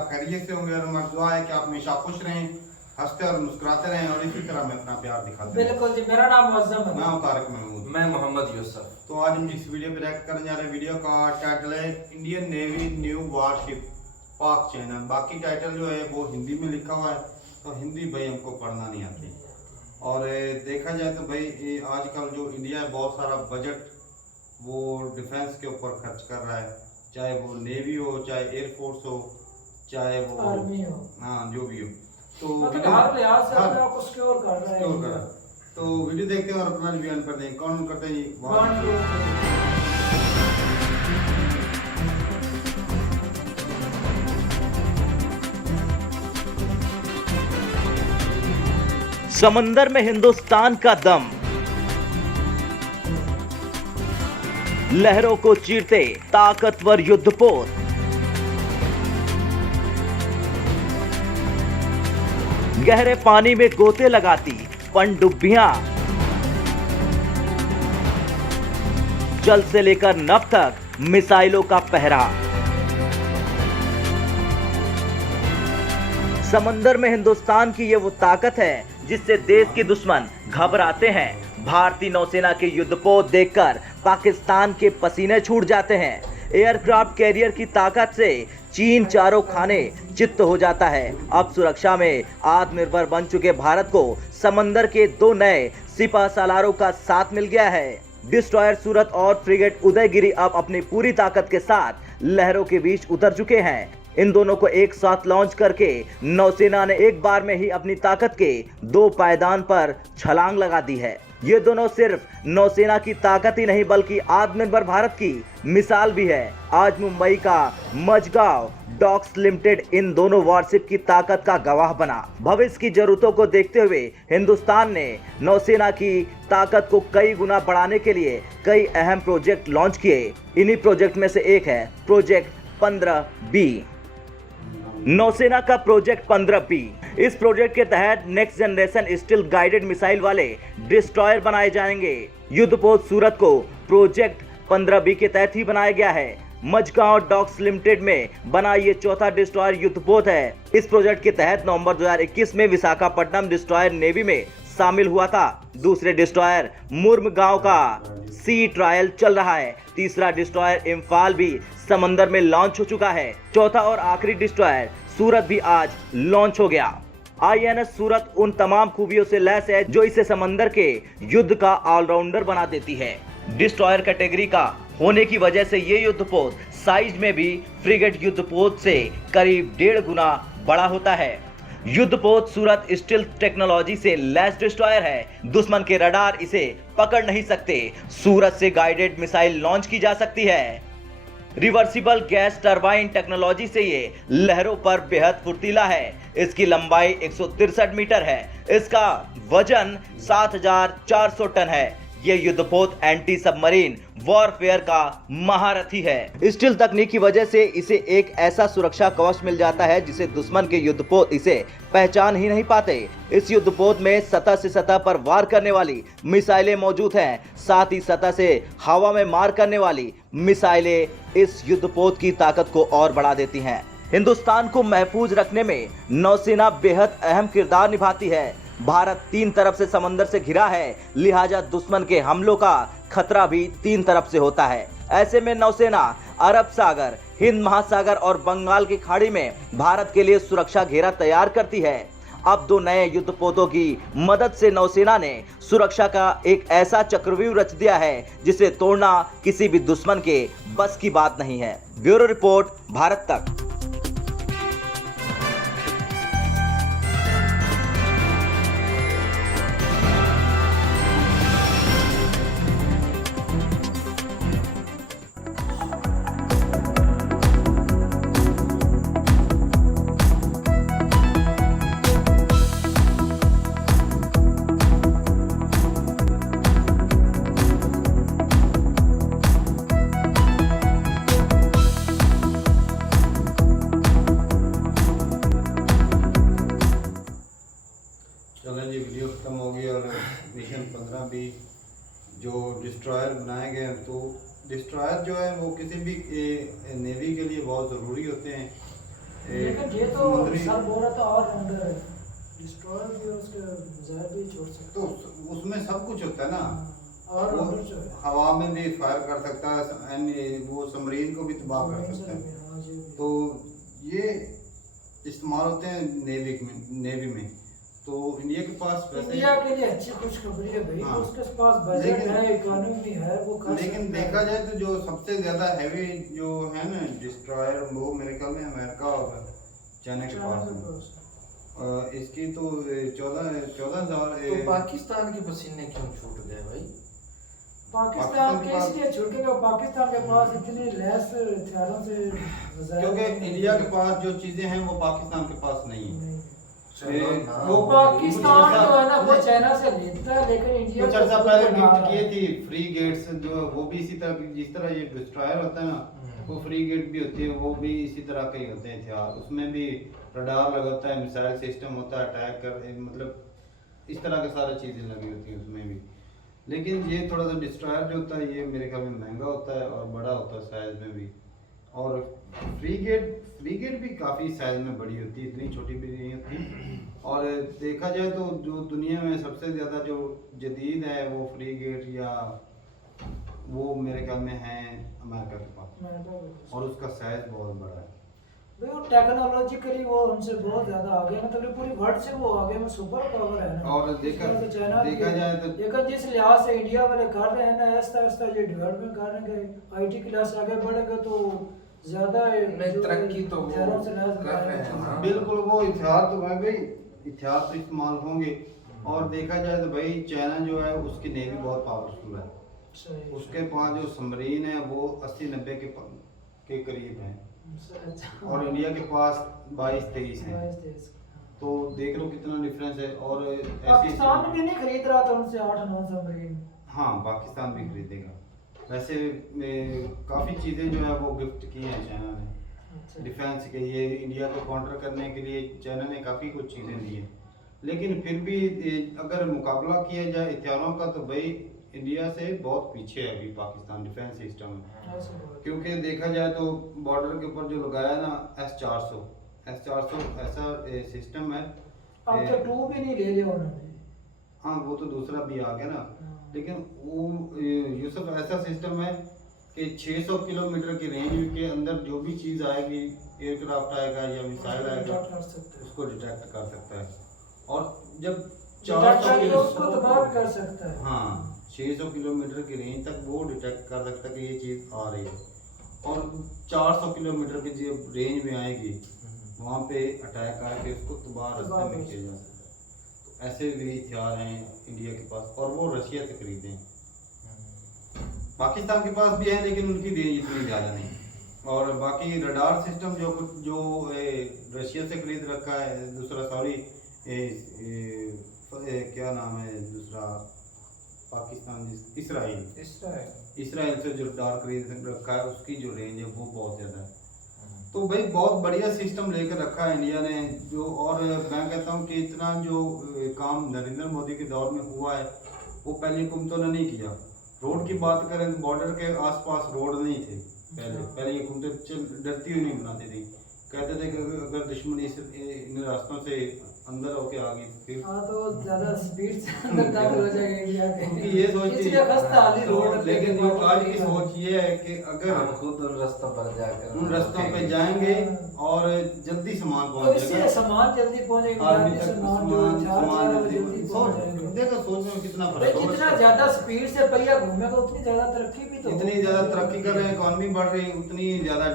आप खैरियत से होंगे और हमारी दुआ है कि आप हमेशा खुश रहें, हंसते और मुस्कुराते रहें और इसी तरह में अपना प्यार दिखाते रहें। बिल्कुल जी, मेरा नाम मुअज्जम है। मैं हूं तारिक महमूद। मैं मोहम्मद यूसुफ। तो आज हम जिस वीडियो पे रिएक्ट करने जा रहे हैं, वीडियो का टाइटल है इंडियन नेवी न्यू वारशिप पाक चैनल। बाकी टाइटल जो है वो हिंदी में लिखा हुआ है, तो हिंदी भाई हमको पढ़ना नहीं आती। और देखा जाए तो भाई आजकल जो इंडिया है बहुत सारा बजट वो डिफेंस के ऊपर खर्च कर रहा है, चाहे वो नेवी हो, चाहे एयरफोर्स हो, चाहे वो आर्मी हो, हाँ जो भी हो। तो मतलब हर लिहाज से अपने आप को सिक्योर कर रहा है। तो वीडियो देखते हैं और अपना रिव्यू करते हैं। कौन करते हैं जी? 1 2 समंदर में हिंदुस्तान का दम, लहरों को चीरते ताकतवर युद्धपोत, गहरे पानी में गोते लगाती पनडुब्बियां, जल से लेकर नभ तक मिसाइलों का पहरा। समंदर में हिंदुस्तान की ये वो ताकत है जिससे देश के दुश्मन घबराते हैं। भारतीय नौसेना के युद्धपोत देखकर पाकिस्तान के पसीने छूट जाते हैं। एयरक्राफ्ट कैरियर की ताकत से चीन चारों खाने चित्त हो जाता है। अब सुरक्षा में आत्मनिर्भर बन चुके भारत को समंदर के 2 नए सिपह सालारों का साथ मिल गया है। डिस्ट्रॉयर सूरत और फ्रिगेट उदयगिरी अब अपनी पूरी ताकत के साथ लहरों के बीच उतर चुके हैं। इन दोनों को एक साथ लॉन्च करके नौसेना ने एक बार में ही अपनी ताकत के 2 पायदान पर छलांग लगा दी है। ये दोनों सिर्फ नौसेना की ताकत ही नहीं बल्कि आत्मनिर्भर भारत की मिसाल भी है। आज मुंबई का मझगांव डॉक्स लिमिटेड इन दोनों वारशिप की ताकत का गवाह बना। भविष्य की जरूरतों को देखते हुए हिंदुस्तान ने नौसेना की ताकत को कई गुना बढ़ाने के लिए कई अहम प्रोजेक्ट लॉन्च किए। इन्हीं प्रोजेक्ट में से एक है प्रोजेक्ट 15B। नौसेना का प्रोजेक्ट 15B। इस प्रोजेक्ट के तहत next generation steel guided missile वाले डिस्ट्रॉयर बनाए जाएंगे। युद्धपोत सूरत को प्रोजेक्ट 15B के तहत ही बनाया गया है। मझगांव डॉक्स लिमिटेड में बना ये चौथा डिस्ट्रॉयर युद्धपोत है। इस प्रोजेक्ट के तहत नवंबर 2021 में विशाखापट्टनम डिस्ट्रॉयर नेवी में शामिल हुआ था। दूसरे डिस्ट्रॉयर मुर्मगांव का सी ट्रायल चल रहा है। तीसरा डिस्ट्रॉयर इम्फाल भी समंदर में लॉन्च हो चुका है। चौथा और आखिरी डिस्ट्रॉयर सूरत भी आज लॉन्च हो गया। INS सूरत उन तमाम खूबियों से लैस है जो इसे समंदर के युद्ध का ऑलराउंडर बना देती है। डिस्ट्रॉयर कैटेगरी का होने की वजह से ये युद्धपोत साइज में भी फ्रिगेट युद्धपोत से करीब 1.5 गुना बड़ा होता है। युद्धपोत सूरत स्टील टेक्नोलॉजी से लैस डिस्ट्रॉयर है। दुश्मन के रडार इसे पकड़ नहीं सकते। सूरत से गाइडेड मिसाइल लॉन्च की जा सकती है। रिवर्सिबल गैस टरबाइन टेक्नोलॉजी से ये लहरों पर बेहद फुर्तीला है। इसकी लंबाई 163 मीटर है। इसका वजन 7400 टन है। ये युद्धपोत एंटी सबमरीन वॉरफेयर का महारथी है। स्टील तकनीक की वजह से इसे एक ऐसा सुरक्षा कवच मिल जाता है जिसे दुश्मन के युद्धपोत इसे पहचान ही नहीं पाते। इस युद्धपोत में सतह से सतह पर वार करने वाली मिसाइलें मौजूद हैं। साथ ही सतह से हवा में मार करने वाली मिसाइलें इस युद्धपोत की ताकत को और बढ़ा देती हैं। हिंदुस्तान को महफूज रखने में नौसेना बेहद अहम किरदार निभाती है। भारत 3 तरफ से समंदर से घिरा है, लिहाजा दुश्मन के हमलों का खतरा भी 3 तरफ से होता है। ऐसे में नौसेना अरब सागर, हिंद महासागर और बंगाल की खाड़ी में भारत के लिए सुरक्षा घेरा तैयार करती है। अब 2 नए युद्धपोतों की मदद से नौसेना ने सुरक्षा का एक ऐसा चक्रव्यूह रच दिया है जिसे तोड़ना किसी भी दुश्मन के बस की बात नहीं है। ब्यूरो रिपोर्ट, भारत तक। चलें जी, वीडियो ख़त्म हो गई और मिशन 15B जो डिस्ट्रॉयर बनाए गए हैं, तो डिस्ट्रॉयर जो है वो किसी भी नेवी के लिए बहुत ज़रूरी होते हैं। लेकिन ये तो समुद्री सर बोल रहा था और अंदर है डिस्ट्रॉयर भी और उसके मिसाइल भी छोड़ सकते तो उसमें सब कुछ होता है ना। और वो अंदर जो है हवा में भी फायर कर सकता है एंड वो सबमरीन को भी तबाह कर सकता है। हाँ जी तो ये इस्तेमाल होते हैं नेवी में। तो इंडिया के पास वैसे इंडिया के लिए अच्छी खुशखबरी है भाई हाँ। उसके पास बजट लेकिन- है इकोनॉमी है वो कर लेकिन सकता देखा है। जाए तो जो सबसे ज्यादा हैवी जो है ना डिस्ट्रॉयर वो मेरे ख्याल में अमेरिका और चाइना के चाइना पास के है। पास। इसकी तो 14,000 तो पाकिस्तान के पसीने क्यों छूट गए भाई? पाकिस्तान पाकिस्तान के के पास- इसलिए छूटेगा पाकिस्तान के पास इतनी लैस हथियारों से मिसाइल क्योंकि नहीं इंडिया है। के पास जो चीजें हैं वो पाकिस्तान के पास नहीं है। नहीं। चलो ना, वो पाकिस्तान कुछ जो है ना वो अर्सा- चाइना से लेता है लेकिन इंडिया कुछ को अर्सा खुद पहले बना गिफ्ट रहा किए है। थी फ्री गेट्स जो वो भी इसी तरह जिस तरह ये डिस्ट्रॉयर होता है ना वो फ्री गेट भी होती है वो भी इसी तरह के ही होते हैं हथियार। उसमें भी रडार लगाता है मिसाइल सिस्टम होता है अटैक कर मतलब इस तरह के सारी चीजें लगी होती हैं उसमें भी। लेकिन ये थोड़ा सा डिस्ट्रॉयर जो होता है ये मेरे ख्याल में महंगा होता है और बड़ा होता है साइज में भी। और फ्री गेट भी काफ़ी साइज में बड़ी होती है इतनी छोटी भी नहीं होती। और देखा जाए तो जो दुनिया में सबसे ज़्यादा जो जदीद है वो फ्री गेट या वो मेरे ख्याल में है अमेरिका के पास और उसका साइज बहुत बड़ा है। भाई वो टेक्नोलॉजिकली वो उनसे बहुत ज्यादा आगे मतलब पूरी वर्ल्ड से वो आगे में सुपर पावर है ना। और देखा इसलिए तो चाइना भी- देखा जाए तो लेकिन जिस लिहाज से इंडिया वाले कर रहे हैं ना आहिस्ता आहिस्ता ये डेवलपमेंट करेंगे आईटी क्लास आगे बढ़ेगा तो ज्यादा नहीं, जो तरक्की तो वो हथियारों से लैस कर रहे हैं ना। बिल्कुल वो हथियार तो है भाई हथियार तो इस्तेमाल होंगे। और देखा जाए तो भाई चाइना जो है उसकी नेवी बहुत पावरफुल है। सही। उसके पास जो सबमरीन है वो 80-90 के करीब है अच्छा। और इंडिया के पास 22-23 है। 22 देश। तो देख लो कितना डिफरेंस है। और पाकिस्तान भी नहीं खरीद रहा था उनसे 8-9 सबमरीन। हाँ पाकिस्तान भी खरीदेगा। वैसे काफ़ी चीज़ें जो है वो गिफ्ट की हैं चाइना ने अच्छा। डिफेंस के लिए। इंडिया को काउंटर करने के लिए चाइना ने काफ़ी कुछ चीज़ें दी हैं। लेकिन फिर भी अगर मुकाबला किया जाए हथियारों का तो भाई इंडिया से बहुत पीछे है अभी पाकिस्तान डिफेंस सिस्टम में। ऐसे बात। क्योंकि देखा जाए तो बॉर्डर के ऊपर जो लगाया ना S-400 ऐसा सिस्टम है। अब तो 2 भी नहीं ले लिया उन्होंने। हाँ वो तो दूसरा भी आ गया ना। हाँ। लेकिन वो यूसुफ ऐसा सिस्टम है कि 600 किलोमीटर की रेंज के अंदर जो भी चीज़ आएगी एयरक्राफ्ट आएगा या मिसाइल आएगा कर सकते हैं। उसको डिटेक्ट कर सकता है। और जब डिटेक्ट 400 करके उसको तबाह भी कर सकता है। हाँ 600 किलोमीटर की रेंज तक वो डिटेक्ट कर सकता है कि ये चीज़ आ रही है। और 400 किलोमीटर की जो रेंज में आएगी वहाँ पे अटैक करके उसको तबाह रास्ते में किया जा सकता है। तो ऐसे भी हथियार हैं इंडिया के पास और वो रशिया से खरीदे हैं। पाकिस्तान के पास भी है लेकिन उनकी रेंज इतनी ज़्यादा नहीं। और बाकी रडार सिस्टम जो रशिया से खरीद रखा है दूसरा सॉरी क्या नाम है दूसरा पाकिस्तान इसराइल से जो रडार खरीद रखा है उसकी जो रेंज है वो बहुत ज़्यादा है। तो भाई बहुत बढ़िया सिस्टम लेकर रखा है इंडिया ने जो। और मैं कहता हूँ कि इतना जो काम नरेंद्र मोदी के दौर में हुआ है वो पहले हुकूमतों ने नहीं किया। रोड की बात करें तो बॉर्डर के आसपास रोड नहीं थे पहले ये हुकूमतें डरती हुई नहीं बनाती थी। कहते थे कि अगर दुश्मनी इन रास्तों से अंदर होके आ गई फिर हाँ तो ज्यादा स्पीड से अंदर दाखिल हो जाएगा इंडिया के। क्योंकि ये सोचती इसलिए खस्ता हाली रोड। लेकिन जो आज की सोच ये है कि अगर हम खुद उन रास्तों पर जाकर उन रास्तों पे जाएंगे और जल्दी सामान तो पहुंच इसलिए जाएगा। सामान जल्दी पहुंचेगा आदमी जल्दी तक सामान जो हथियार सामान चाह रहा है वो जल्दी जल्दी पहुंच जाएगा। देखो सोचने में कितना भाई फर्क जितना है। ज्यादा स्पीड से पहिया घूमेगा उतनी ज्यादा तरक्की भी तो जितनी ज्यादा तरक्की कर रहे हैं इकॉनमी बढ़ रही है उतनी ज्यादा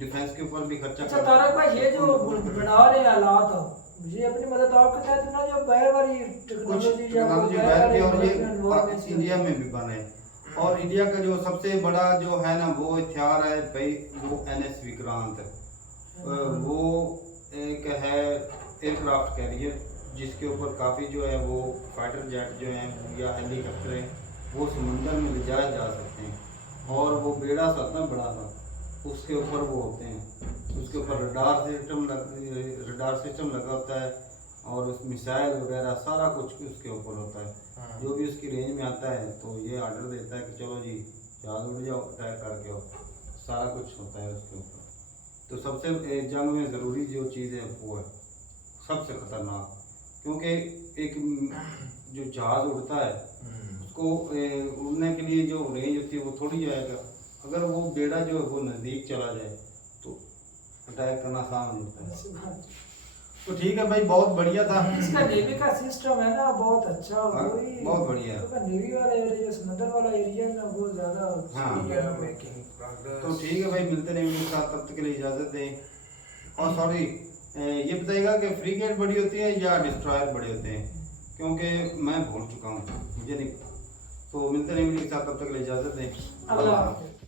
डिफेंस के ऊपर भी खर्चा अच्छा तारक भाई ये जो बना रहे हैं हालात ये अपनी मदद आपके तहत ना जो बाहर वाली कुछ टेक्नोलॉजी टेक्नोलॉजी बैठ के और ये इंडिया में भी बन रहे हैं। और इंडिया का जो सबसे बड़ा जो है ना वो हथियार है भाई वो NS विक्रांत वो एक है एयरक्राफ्ट कैरियर जिसके ऊपर काफ़ी जो है वो फाइटर जेट जो हैं या हेलीकॉप्टर हैं वो समुंदर में ले जाए जा सकते हैं। और वो बेड़ा सा इतना बड़ा था उसके ऊपर वो होते हैं उसके ऊपर रडार सिस्टम लगा होता है और उस मिसाइल वगैरह सारा कुछ उसके ऊपर होता है। जो भी उसकी रेंज में आता है तो ये ऑर्डर देता है कि चलो जी जहाज उड़ जाओ अटैक करके आओ सारा कुछ होता है उसके ऊपर। तो सबसे जंग में ज़रूरी जो चीज़ है वो है सबसे ख़तरनाक, क्योंकि एक जो जहाज़ उड़ता है उसको उड़ने के लिए जो रेंज होती है वो थोड़ी जाएगा, अगर वो बेड़ा जो है वो नज़दीक चला जाए तो अटैक करना आसान हो जाता है। ऐसी बात। तो ठीक है भाई, बहुत बढ़िया था। इसका नेवी का सिस्टम है ना बहुत अच्छा, हाँ, वही बहुत बढ़िया। तो नेवी वाला एरिया समंदर वाला एरिया है ना वो ज्यादा हाँ। सही है। Making progress. तो ठीक है भाई, मिलते नहीं उनके साथ, तब तक के लिए इजाज़त दें। और सॉरी, ये बताइएगा कि फ्रीगेट बड़ी होती है या डिस्ट्रॉयर बड़े होते हैं, क्योंकि मैं भूल चुका हूँ, मुझे नहीं। तो मिलते नहीं उनके साथ, तब तक के लिए इजाज़त दें। अल्लाह हाफ़िज़।